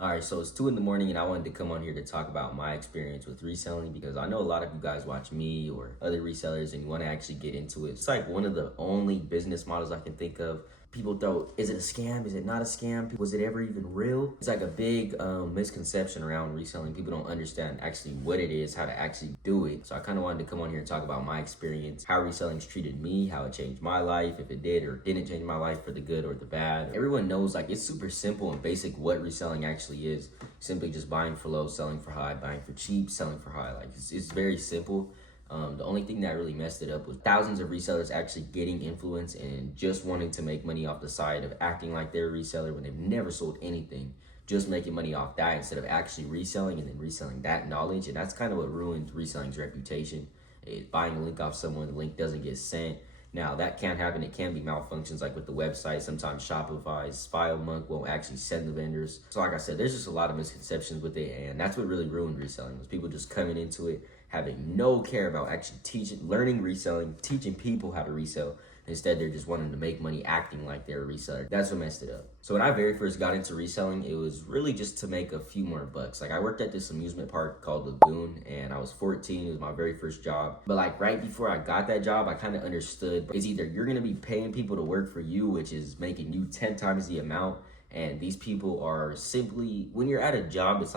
All right, so it's 2 in the morning, and I wanted to come on here to talk about my experience with reselling because I know a lot of you guys watch me or other resellers and you want to actually get into it. It's like one of the only business models I can think of. People throw, is it a scam? Is it not a scam? Was it ever even real? It's like a big misconception around reselling. People don't understand actually what it is, how to actually do it. So I kind of wanted to come on here and talk about my experience, how reselling's treated me, how it changed my life, if it did or didn't change my life for the good or the bad. Everyone knows like it's super simple and basic what reselling actually is. Simply just buying for low, selling for high, buying for cheap, selling for high. Like it's very simple. The only thing that really messed it up was thousands of resellers actually getting influence and just wanting to make money off the side of acting like they're a reseller when they've never sold anything, just making money off that instead of actually reselling and then reselling that knowledge. And that's kind of what ruined reselling's reputation, is buying a link off someone, the link doesn't get sent. Now that can happen, it can be malfunctions like with the website. Sometimes Shopify's FileMonk won't actually send the vendors. So like I said, there's just a lot of misconceptions with it, and that's what really ruined reselling, was people just coming into it having no care about actually learning reselling, teaching people how to resell. Instead, they're just wanting to make money acting like they're a reseller. That's what messed it up. So when I very first got into reselling, it was really just to make a few more bucks. Like I worked at this amusement park called Lagoon and I was 14. It was my very first job. But like right before I got that job, I kind of understood it's either you're gonna be paying people to work for you, which is making you 10 times the amount. And these people are simply, when you're at a job, it's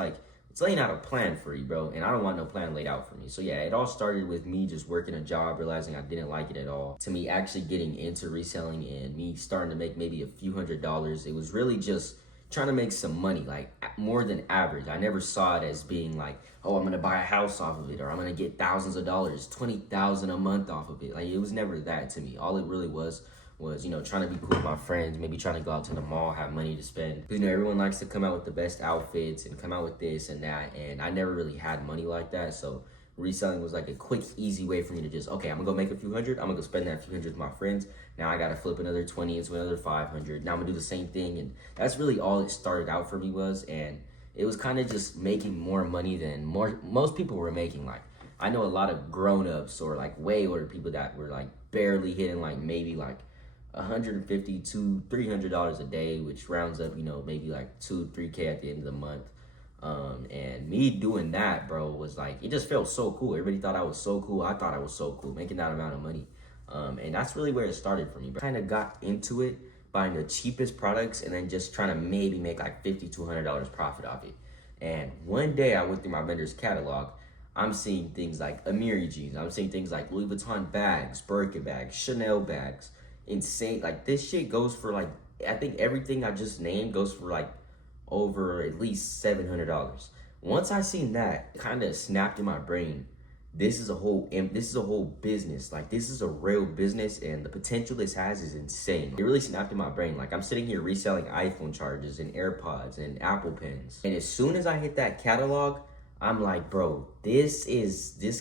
laying out a plan for you, bro. And I don't want no plan laid out for me. So yeah, it all started with me just working a job, realizing I didn't like it at all, to me actually getting into reselling and me starting to make maybe a few $100s. It was really just trying to make some money, like more than average. I never saw it as being like, oh, I'm gonna buy a house off of it, or I'm gonna get thousands of dollars, 20,000 a month off of it. Like it was never that to me. All it really was, trying to be cool with my friends, maybe trying to go out to the mall, have money to spend. Because, everyone likes to come out with the best outfits and come out with this and that. And I never really had money like that. So reselling was like a quick, easy way for me to just, okay, I'm gonna go make a few hundred. I'm gonna go spend that few hundred with my friends. Now I gotta flip another 20 into another 500. Now I'm gonna do the same thing. And that's really all it started out for me was. And it was kind of just making more money than most people were making. Like, I know a lot of grown-ups or like way older people that were like barely hitting like maybe like $150 to $300 a day, which rounds up, maybe like 2-3K at the end of the month. And me doing that, bro, was like, it just felt so cool. Everybody thought I was so cool. I thought I was so cool making that amount of money. And that's really where it started for me. Kind of got into it buying the cheapest products and then just trying to maybe make like $50 to $100 profit off it. And one day I went through my vendor's catalog. I'm seeing things like Amiri jeans. I'm seeing things like Louis Vuitton bags, Birkin bags, Chanel bags. Insane. Like this shit goes for like, I think everything I just named goes for like over at least $700. Once I seen that, it kind of snapped in my brain. This is a whole business. Like this is a real business, and the potential this has is insane. It really snapped in my brain. Like I'm sitting here reselling iPhone chargers and AirPods and Apple Pens, and as soon as I hit that catalog, I'm like, bro, this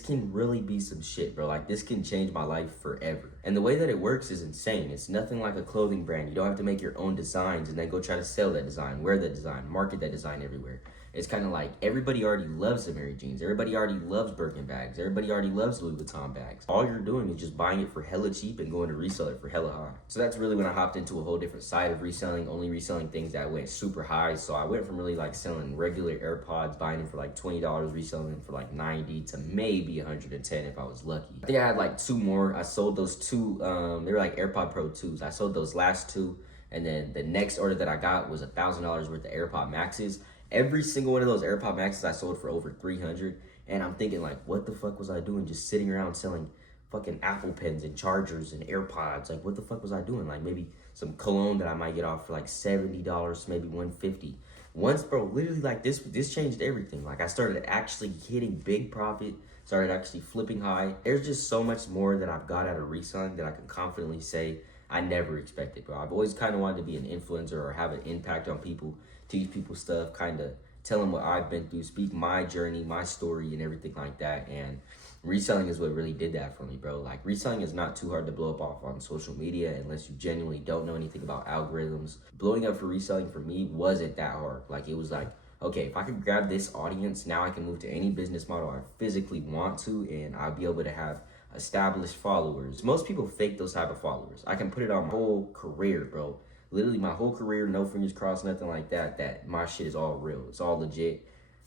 can really be some shit, bro. Like this can change my life forever. And the way that it works is insane. It's nothing like a clothing brand. You don't have to make your own designs and then go try to sell that design, wear that design, market that design everywhere. It's kind of like everybody already loves Amiri jeans. Everybody already loves Birkin bags. Everybody already loves Louis Vuitton bags. All you're doing is just buying it for hella cheap and going to resell it for hella high. So that's really when I hopped into a whole different side of reselling, only reselling things that went super high. So I went from really like selling regular AirPods, buying them for like $20, reselling them for like 90 to maybe 110 if I was lucky. I think I had like two more. I sold those two, they were like AirPod Pro 2s. I sold those last two. And then the next order that I got was $1,000 worth of AirPod Maxes. Every single one of those AirPod Maxes I sold for over 300, and I'm thinking like, what the fuck was I doing just sitting around selling fucking Apple Pens and chargers and AirPods? Like, what the fuck was I doing? Like maybe some cologne that I might get off for like $70, maybe $150. Once, bro, literally like this changed everything. Like I started actually hitting big profit, started actually flipping high. There's just so much more that I've got out of reselling that I can confidently say I never expected, bro. I've always kind of wanted to be an influencer or have an impact on people, teach people stuff, kind of tell them what I've been through, speak my journey, my story, and everything like that. And reselling is what really did that for me, bro. Like reselling is not too hard to blow up off on social media unless you genuinely don't know anything about algorithms. Blowing up for reselling for me wasn't that hard. Like it was like, okay, if I could grab this audience, now I can move to any business model I physically want to, and I'll be able to have established followers. Most people fake those type of followers. I can put it on my whole career, bro. literally my whole career, no fingers crossed, nothing like that, that my shit is all real. It's all legit.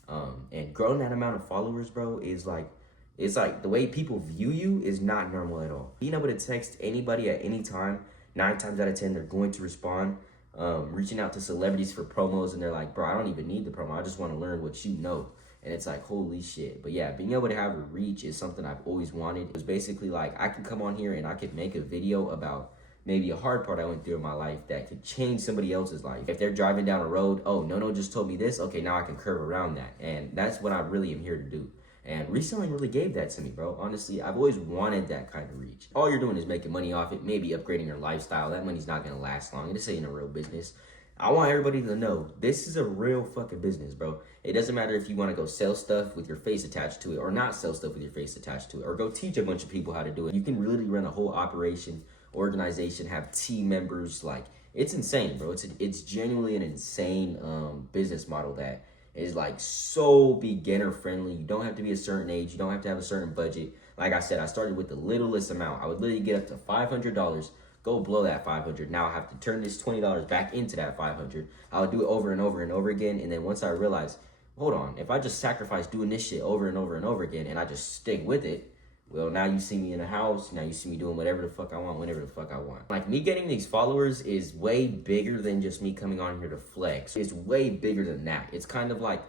And growing that amount of followers, bro, is like, it's like the way people view you is not normal at all. Being able to text anybody at any time, 9 times out of 10, they're going to respond. Reaching out to celebrities for promos, and they're like, bro, I don't even need the promo. I just want to learn what you know. And it's like, holy shit. But yeah, being able to have a reach is something I've always wanted. It was basically like, I can come on here and I could make a video about maybe a hard part I went through in my life that could change somebody else's life. If they're driving down a road, oh, no just told me this. Okay, now I can curve around that. And that's what I really am here to do. And reselling really gave that to me, bro. Honestly, I've always wanted that kind of reach. All you're doing is making money off it, maybe upgrading your lifestyle. That money's not gonna last long. This ain't a real business. I want everybody to know this is a real fucking business, bro. It doesn't matter if you want to go sell stuff with your face attached to it or not sell stuff with your face attached to it or go teach a bunch of people how to do it. You can really run a whole operation, organization, have team members. Like, it's insane, bro. It's genuinely an insane business model that is like so beginner friendly. You don't have to be a certain age. You don't have to have a certain budget. Like I said, I started with the littlest amount. I would literally get up to $500. Go blow that 500. Now I have to turn this $20 back into that 500. I would do it over and over and over again. And then once I realized, hold on, if I just sacrifice doing this shit over and over and over again and I just stick with it, well, now you see me in a house. Now you see me doing whatever the fuck I want, whenever the fuck I want. Like, me getting these followers is way bigger than just me coming on here to flex. It's way bigger than that. It's kind of like,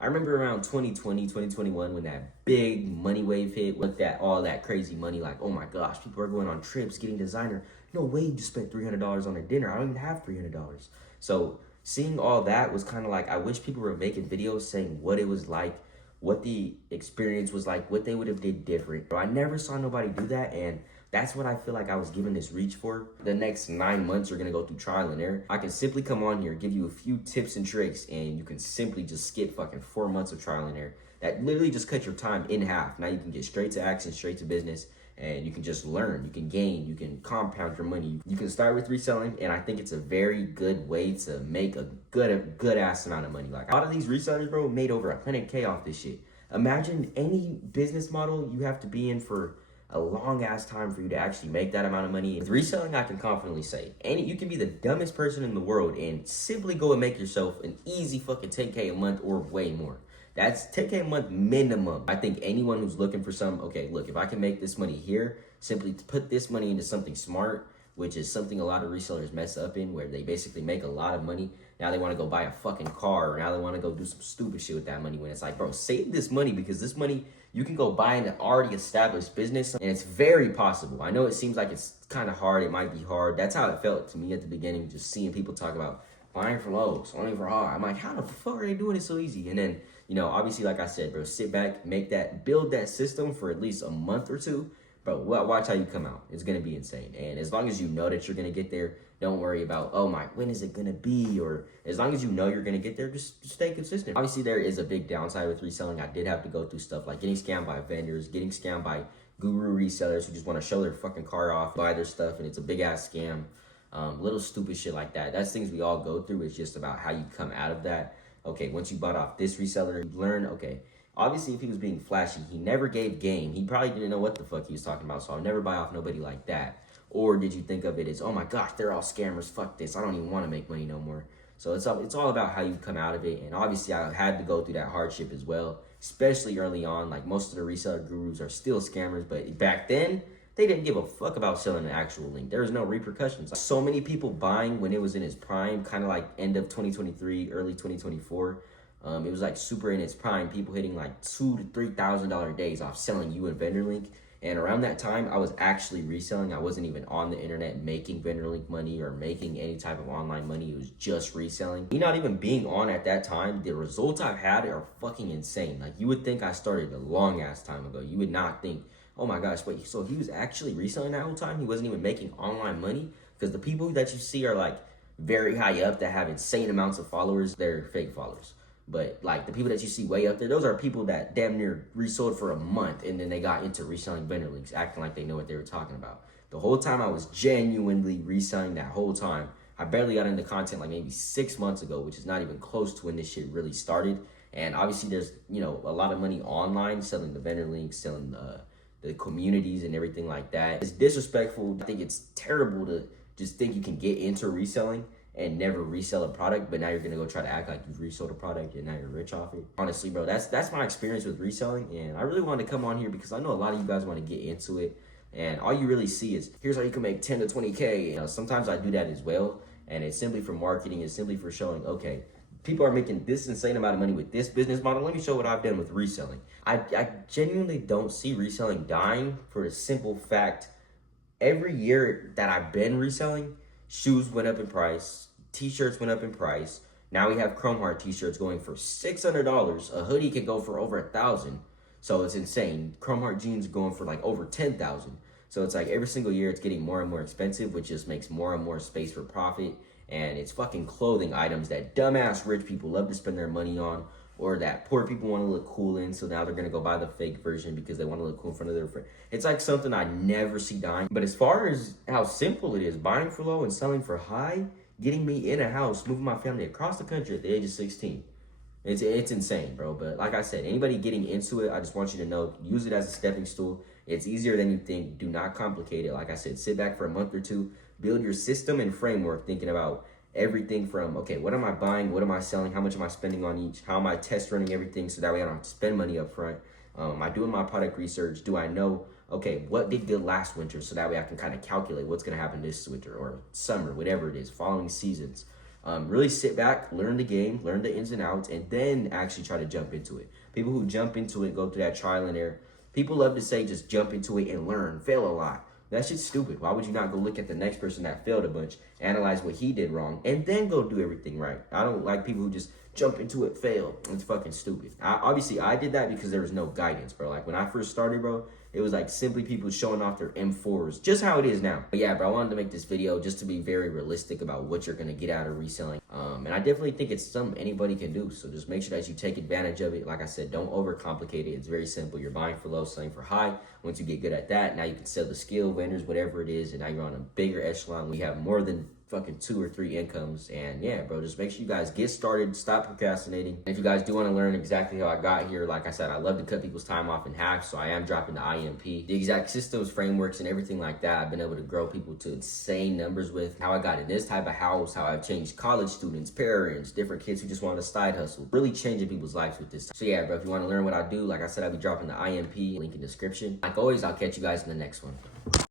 I remember around 2020, 2021, when that big money wave hit with that all that crazy money. Like, oh my gosh, people are going on trips, getting designer. No way you just spent $300 on a dinner. I don't even have $300. So seeing all that was kind of like, I wish people were making videos saying what it was like, what the experience was like, what they would have did different. But I never saw nobody do that, and that's what I feel like I was given this reach for. The next 9 months are gonna go through trial and error. I can simply come on here, give you a few tips and tricks, and you can simply just skip fucking 4 months of trial and error. That literally just cut your time in half. Now you can get straight to action, straight to business, and you can just learn, you can gain, you can compound your money. You can start with reselling, and I think it's a very good way to make a good ass amount of money. Like, a lot of these resellers, bro, made over 100K off this shit. Imagine any business model you have to be in for a long ass time for you to actually make that amount of money. With reselling, I can confidently say, you can be the dumbest person in the world and simply go and make yourself an easy fucking 10K a month or way more. That's 10K a month minimum. I think anyone who's looking for some, okay, look, if I can make this money here, simply put this money into something smart, which is something a lot of resellers mess up in, where they basically make a lot of money. Now they want to go buy a fucking car, or now they want to go do some stupid shit with that money, when it's like, bro, save this money, because this money, you can go buy an already established business, and it's very possible. I know it seems like it's kind of hard. It might be hard. That's how it felt to me at the beginning, just seeing people talk about buying for low, selling for high. I'm like, how the fuck are they doing it so easy? And then, obviously, like I said, bro, sit back, build that system for at least a month or two. Bro, watch how you come out. It's going to be insane. And as long as you know that you're going to get there, don't worry about, when is it going to be? Or as long as you know you're going to get there, just stay consistent. Obviously, there is a big downside with reselling. I did have to go through stuff like getting scammed by vendors, getting scammed by guru resellers who just want to show their fucking car off, buy their stuff, and it's a big ass scam. Little stupid shit like that. That's things we all go through. It's just about how you come out of that. Okay, once you bought off this reseller, you learn, okay, obviously if he was being flashy, he never gave game. He probably didn't know what the fuck he was talking about, so I'll never buy off nobody like that. Or did you think of it as, oh my gosh, they're all scammers, fuck this, I don't even want to make money no more. So it's all about how you come out of it. And obviously I had to go through that hardship as well, especially early on. Like, most of the reseller gurus are still scammers, but back then, they didn't give a fuck about selling an actual link. There was no repercussions. So many people buying when it was in its prime, kind of like end of 2023, early 2024. It was like super in its prime. People hitting like $2,000 to $3,000 days off selling you a vendor link. And around that time, I was actually reselling. I wasn't even on the internet making vendor link money or making any type of online money. It was just reselling. Me not even being on at that time, the results I've had are fucking insane. Like, you would think I started a long ass time ago. You would not think, oh my gosh, wait, so he was actually reselling that whole time? He wasn't even making online money? Because the people that you see are like very high up that have insane amounts of followers, they're fake followers. But like the people that you see way up there, those are people that damn near resold for a month and then they got into reselling vendor links, acting like they know what they were talking about. The whole time I was genuinely reselling that whole time. I barely got into content like maybe 6 months ago, which is not even close to when this shit really started. And obviously there's, a lot of money online selling the vendor links, selling the communities and everything like that. It's disrespectful. I think it's terrible to just think you can get into reselling and never resell a product, but now you're gonna go try to act like you've resold a product and now you're rich off it. Honestly, bro, that's my experience with reselling, and I really wanted to come on here because I know a lot of you guys want to get into it, and all you really see is here's how you can make 10 to 20K. You know, sometimes I do that as well, and it's simply for marketing. It's simply for showing, okay, people are making this insane amount of money with this business model. Let me show what I've done with reselling. I genuinely don't see reselling dying for the simple fact every year that I've been reselling, shoes went up in price, t-shirts went up in price. Now we have Chrome Heart t-shirts going for $600. A hoodie could go for over $1,000. So it's insane. Chrome Heart jeans going for like over $10,000. So it's like every single year it's getting more and more expensive, which just makes more and more space for profit. And it's fucking clothing items that dumbass rich people love to spend their money on, or that poor people want to look cool in, so now they're gonna go buy the fake version because they want to look cool in front of their friend. It's like something I never see dying. But as far as how simple it is, buying for low and selling for high, getting me in a house, moving my family across the country at the age of 16. It's insane, bro. But like I said, anybody getting into it, I just want you to know, use it as a stepping stool. It's easier than you think. Do not complicate it. Like I said, sit back for a month or two, build your system and framework, thinking about everything from, okay, what am I buying? What am I selling? How much am I spending on each? How am I test running everything so that way I don't have to spend money up front? Am I doing my product research? Do I know, okay, what did good last winter? So that way I can kind of calculate what's going to happen this winter or summer, whatever it is, following seasons. Really sit back, learn the game, learn the ins and outs, and then actually try to jump into it. People who jump into it go through that trial and error. People love to say just jump into it and learn, fail a lot. That shit's stupid. Why would you not go look at the next person that failed a bunch, analyze what he did wrong, and then go do everything right? I don't like people who just jump into it, fail. It's fucking stupid. Obviously, I did that because there was no guidance, bro. Like, when I first started, bro, it was like simply people showing off their M4s, just how it is now. But yeah, bro, I wanted to make this video just to be very realistic about what you're gonna get out of reselling. And I definitely think it's something anybody can do. So just make sure that you take advantage of it. Like I said, don't overcomplicate it. It's very simple. You're buying for low, selling for high. Once you get good at that, now you can sell the skill, vendors, whatever it is, and now you're on a bigger echelon. We have more than fucking 2 or 3 incomes. And yeah, bro, just make sure you guys get started, stop procrastinating. And if you guys do want to learn exactly how I got here, like I said, I love to cut people's time off in half, so I am dropping the IMP, the exact systems, frameworks, and everything like that. I've been able to grow people to insane numbers with how I got in this type of house, how I've changed college students, parents, different kids who just want to side hustle, really changing people's lives with this. So yeah, bro, if you want to learn what I do, like I said, I'll be dropping the IMP, link in the description. Like always, I'll catch you guys in the next one.